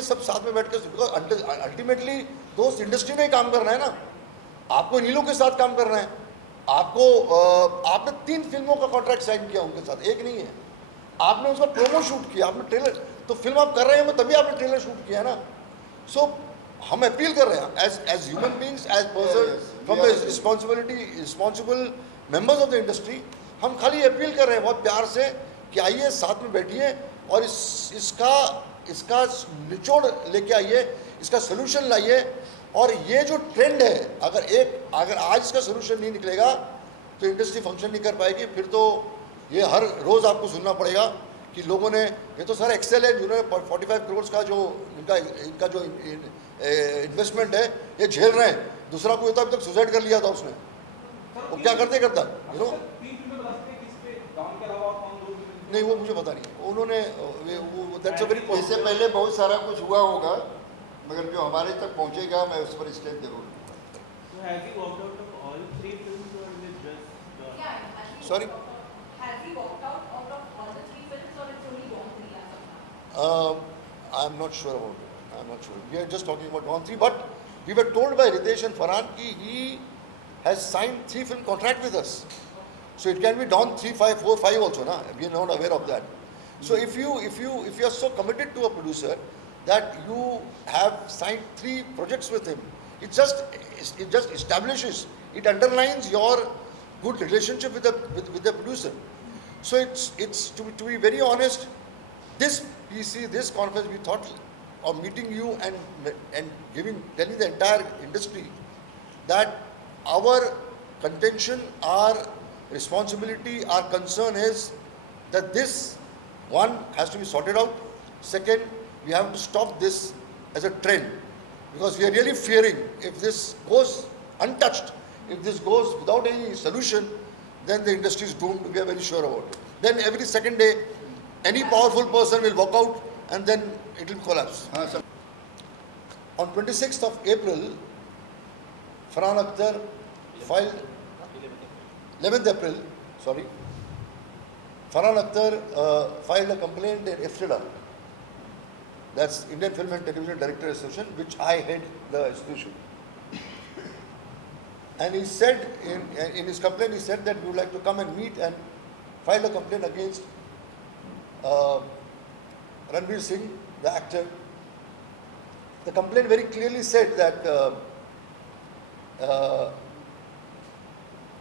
ये सब साथ में बैठ के, बिकॉज अल्टीमेटली दोस्त इंडस्ट्री में ही काम करना है ना, आपको इन लोगों के साथ काम करना है। आपको आपने 3 फिल्मों का कॉन्ट्रैक्ट साइन किया उनके साथ, एक नहीं है। आपने उसका प्रोमो शूट किया, आपने ट्रेलर, तो फिल्म आप कर रहे हैं तभी आपने ट्रेलर शूट किया ना। सो हम अपील कर रहे हैं as human beings, as person from the responsible members of the industry, हम खाली अपील कर रहे हैं बहुत प्यार से कि आइए साथ में बैठिए और इसका निचोड़ लेके आइए, इसका सोल्यूशन लाइए। और ये जो ट्रेंड है, अगर आज इसका सोल्यूशन नहीं निकलेगा तो इंडस्ट्री फंक्शन नहीं कर पाएगी। फिर तो ये हर रोज़ आपको सुनना पड़ेगा कि लोगों ने, ये तो सारा एक्सेल है जिन्होंने 45 करोड़ का जो इनका जो इन्वेस्टमेंट है ये झेल रहे हैं। दूसरा कोई तो अभी तक सुसाइड कर लिया था उसने, वो क्या करता यू नो। नहीं वो मुझे पता नहीं, उन्होंने दैट्स अ वेरी, इससे पहले बहुत सारा कुछ हुआ होगा, मगर जो हमारे तक पहुंचेगा मैं उस पर स्टेप जरूर लूँगा। Sorry, I am not sure about it. I am not sure. We are just talking about Dawn 3, but we were told by Ritesh and Farhan कि he has signed 3 film contract with us. So it can be Dawn 3, 5, 4, 5 also, na? We are not aware of that. So if you are so committed to a producer that you have signed 3 projects with him, it just establishes, it underlines your good relationship with the producer. So it's to be very honest, this conference, we thought of meeting you and telling the entire industry that our contention, our responsibility, our concern is that this one has to be sorted out. Second, we have to stop this as a trend, because we are really fearing if this goes untouched, if this goes without any solution, then the industry is doomed. We are very sure about it. Then every second day, any powerful person will walk out and then it will collapse. On 26th of April, Farhan Akhtar filed 11th April, sorry, Farhan Akhtar filed a complaint in IFTDA, that's Indian Film and Television Directors Association, which I head the institution. And he said, in his complaint, he said that we would like to come and meet and file a complaint against Ranveer Singh, the actor. The complaint very clearly said that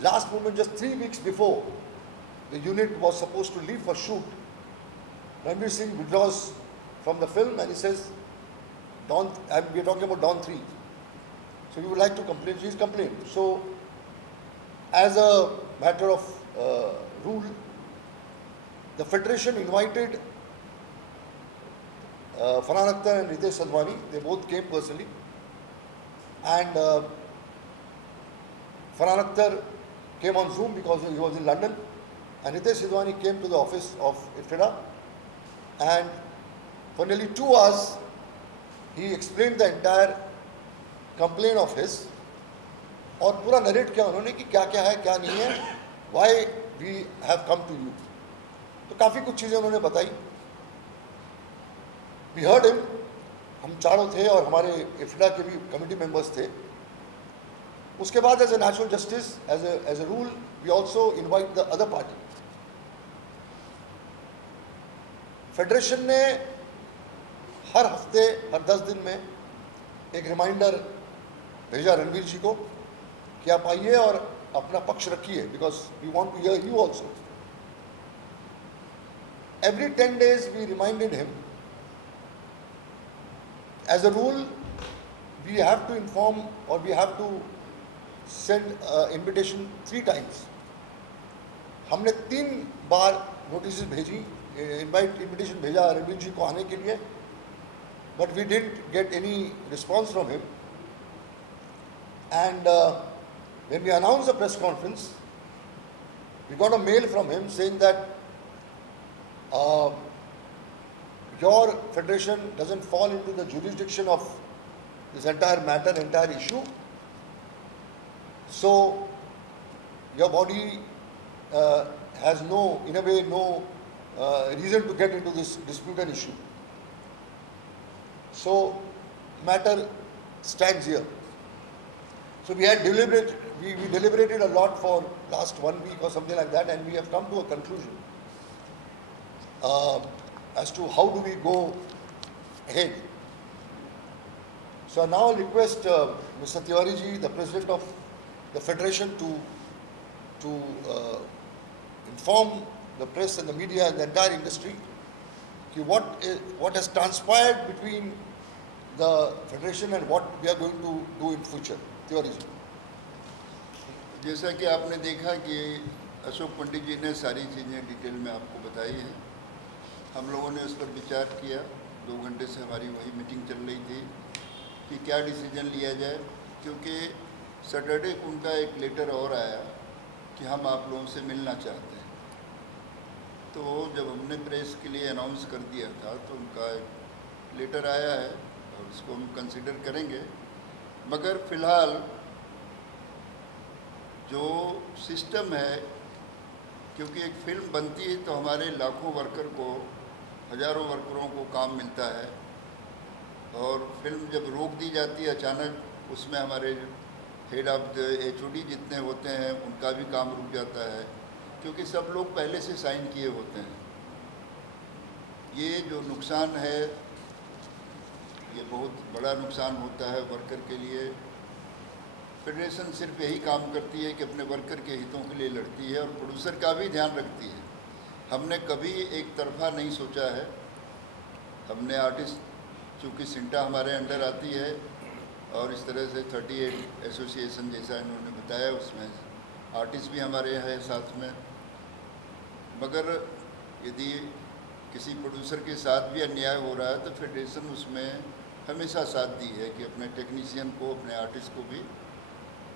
last moment, just 3 weeks before the unit was supposed to leave for shoot, Ranveer Singh withdraws from the film and he says, we are talking about Dawn 3. So we would like to complain. She's complained. So as a matter of rule, the federation invited Farhan Akhtar and Ritesh Sadhwani. They both came personally. And Farhan Akhtar came on Zoom because he was in London. And Ritesh Sadhwani came to the office of IFTDA. And for nearly 2 hours, he explained the entire complaint of his. और पूरा narrate किया उन्होंने कि क्या क्या है क्या नहीं है, why we have come to you. तो काफ़ी कुछ चीज़ें उन्होंने बताई. We heard him. हम चारों थे और हमारे IFTDA के भी कमिटी मेंबर्स थे. उसके बाद as a natural justice, as a rule, we also invite the other party. Federation ने हर हफ्ते, हर 10 दिन में एक रिमाइंडर भेजा रणवीर जी को कि आप आइए और अपना पक्ष रखिए, because we want to hear you also. Every 10 days we reminded him. As a rule, we have to inform or we have to send invitation 3 times. हमने 3 बार नोटिस भेजी, invitation भेजा रणवीर जी को आने के लिए, but we didn't get any response from him. And when we announced the press conference, we got a mail from him saying that your federation doesn't fall into the jurisdiction of this entire matter, entire issue. So your body has no, in a way, no reason to get into this disputed issue. So, matter stands here. So we deliberated a lot for last 1 week or something like that, and we have come to a conclusion as to how do we go ahead. So now I'll request Mr. Tiwari ji, the president of the federation, to inform the press and the media and the entire industry what has transpired between the federation and what we are going to do in future. Tiwari ji. जैसा कि आपने देखा कि अशोक पंडित जी ने सारी चीज़ें detail में आपको बताई हैं। हम लोगों ने उस पर विचार किया। 2 घंटे से हमारी वही मीटिंग चल रही थी कि क्या डिसीजन लिया जाए, क्योंकि सैटरडे को उनका एक लेटर और आया कि हम आप लोगों से मिलना चाहते हैं। तो जब हमने प्रेस के लिए अनाउंस कर दिया था तो उनका एक लेटर आया है और उसको हम कंसिडर करेंगे, मगर फ़िलहाल जो सिस्टम है, क्योंकि एक फ़िल्म बनती है तो हमारे लाखों वर्कर को, हज़ारों वर्करों को काम मिलता है, और फिल्म जब रोक दी जाती है अचानक, उसमें हमारे हेड ऑफ द HOD जितने होते हैं उनका भी काम रुक जाता है, क्योंकि सब लोग पहले से साइन किए होते हैं। ये जो नुकसान है, ये बहुत बड़ा नुकसान होता है वर्कर के लिए। फेडरेशन सिर्फ यही काम करती है कि अपने वर्कर के हितों के लिए लड़ती है और प्रोड्यूसर का भी ध्यान रखती है। हमने कभी एक तरफा नहीं सोचा है। हमने आर्टिस्ट, चूँकि सिंटा हमारे अंडर आती है और इस तरह से 38 एसोसिएशन जैसा इन्होंने बताया, उसमें आर्टिस्ट भी हमारे हैं साथ में। मगर यदि किसी प्रोड्यूसर के साथ भी अन्याय हो रहा है तो फेडरेशन उसमें हमेशा साथ दी है कि अपने टेक्नीशियन को, अपने आर्टिस्ट को भी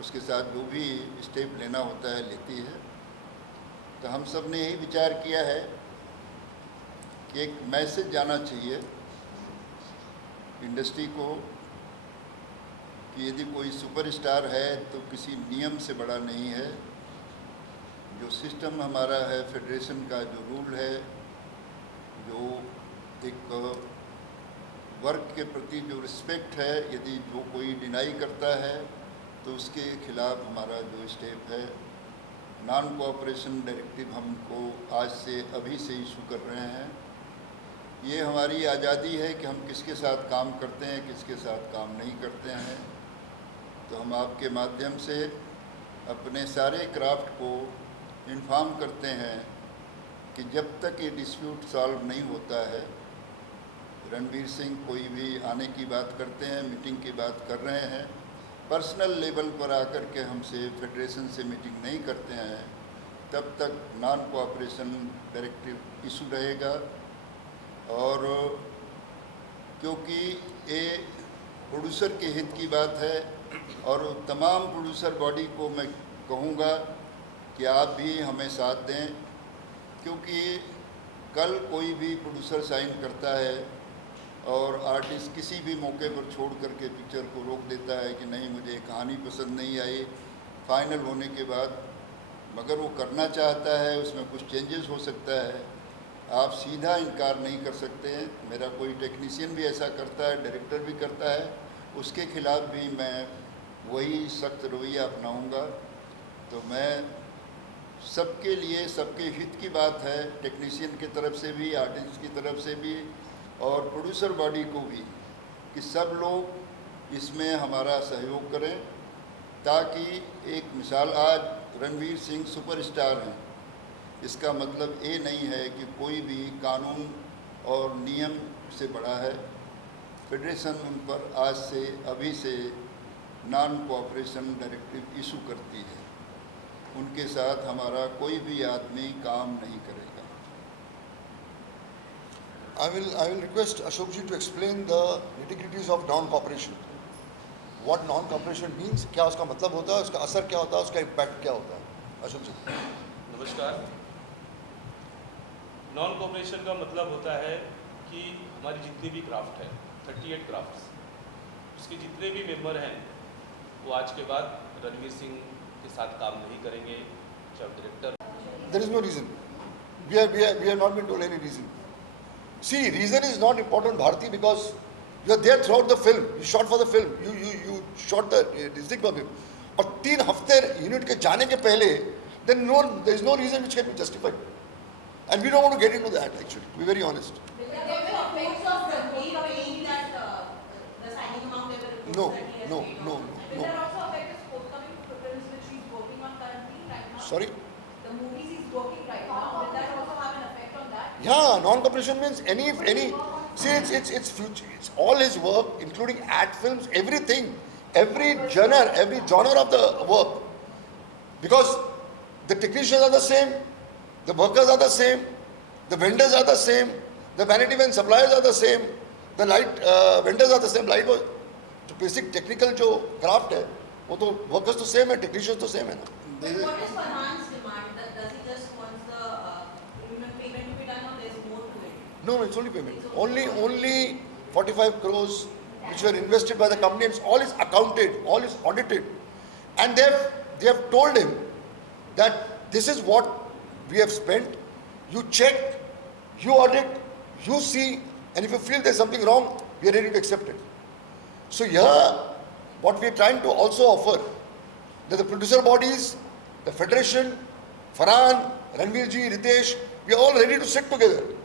उसके साथ जो भी स्टेप लेना होता है लेती है। तो हम सब ने यही विचार किया है कि एक मैसेज जाना चाहिए इंडस्ट्री को कि यदि कोई सुपरस्टार है तो किसी नियम से बड़ा नहीं है। जो सिस्टम हमारा है फेडरेशन का, जो रूल है, जो एक वर्क के प्रति जो रिस्पेक्ट है, यदि जो कोई डिनाई करता है तो उसके खिलाफ हमारा जो स्टेप है, नॉन कोऑपरेशन डायरेक्टिव हमको आज से अभी से इशू कर रहे हैं। ये हमारी आज़ादी है कि हम किसके साथ काम करते हैं, किसके साथ काम नहीं करते हैं। तो हम आपके माध्यम से अपने सारे क्राफ्ट को इन्फॉर्म करते हैं कि जब तक ये डिस्प्यूट सॉल्व नहीं होता है, रणवीर सिंह कोई भी आने की बात करते हैं, मीटिंग की बात कर रहे हैं, पर्सनल लेवल पर आकर के हमसे फेडरेशन से मीटिंग नहीं करते हैं, तब तक नॉन कोऑपरेशन डायरेक्टिव इशू रहेगा। और क्योंकि ये प्रोड्यूसर के हित की बात है और तमाम प्रोड्यूसर बॉडी को मैं कहूँगा कि आप भी हमें साथ दें, क्योंकि कल कोई भी प्रोड्यूसर साइन करता है और आर्टिस्ट किसी भी मौके पर छोड़ करके पिक्चर को रोक देता है कि नहीं मुझे कहानी पसंद नहीं आई फाइनल होने के बाद, मगर वो करना चाहता है, उसमें कुछ चेंजेस हो सकता है, आप सीधा इनकार नहीं कर सकते हैं। मेरा कोई टेक्नीशियन भी ऐसा करता है, डायरेक्टर भी करता है, उसके खिलाफ भी मैं वही सख्त रवैया अपनाऊंगा। तो मैं सबके लिए, सबके हित की बात है, टेक्नीशियन की तरफ से भी, आर्टिस्ट की तरफ से भी और प्रोड्यूसर बॉडी को भी, कि सब लोग इसमें हमारा सहयोग करें, ताकि एक मिसाल, आज रणवीर सिंह सुपरस्टार हैं, इसका मतलब ये नहीं है कि कोई भी कानून और नियम से बड़ा है। फेडरेशन उन पर आज से, अभी से नॉन कोऑपरेशन डायरेक्टिव इशू करती है। उनके साथ हमारा कोई भी आदमी काम नहीं करेगा। I will request Ashok ji to explain the nitty-gritties of non-cooperation. What non-cooperation means, क्या उसका मतलब होता है, उसका असर क्या होता है, उसका इम्पैक्ट क्या होता है। अशोक जी। नमस्कार। नॉन कोऑपरेशन का मतलब होता है कि हमारी जितनी भी क्राफ्ट है, 38 क्राफ्ट्स, उसके जितने भी मेंबर हैं वो आज के बाद रणवीर सिंह के साथ काम नहीं करेंगे, चाहे director. There is no reason. We have not been told any reason. See, reason is not important, Bharti, because You are there throughout the film. You shot for the film. You shot the this thing for him. और 3 हफ्ते unit के जाने के पहले then there is no reason which can be justified. And we don't want to get into that actually, to be very honest. There were reports of Ranveer paying that the signing amount there were reports No, that he has no, paid no, on. no. Will that also affect his forthcoming films which he's working on currently right now? Sorry? The movies he's working right now, will that also have an effect on that? Yeah, non-competition means any. See, it's future. It's all his work, including ad films, everything, every genre of the work. Because the technicians are the same, the workers are the same, the vendors are the same, the vanity van suppliers are the same, the light vendors are the same. Light was तो basic technical जो craft है, वो तो workers तो same है, technicians तो same है ना. But what is Farhan's demand? Does he just wants the payment to be done or there's more to it? No, it's only payment. Only 45 crores which were invested by the company, and all is accounted, all is audited. And they have told him that this is what we have spent. You check, you audit, you see, and if you feel there's something wrong, we are ready to accept it. So here, what we are trying to also offer, that the producer bodies, the federation, Farhan, Ranveer ji, Ritesh, we are all ready to sit together.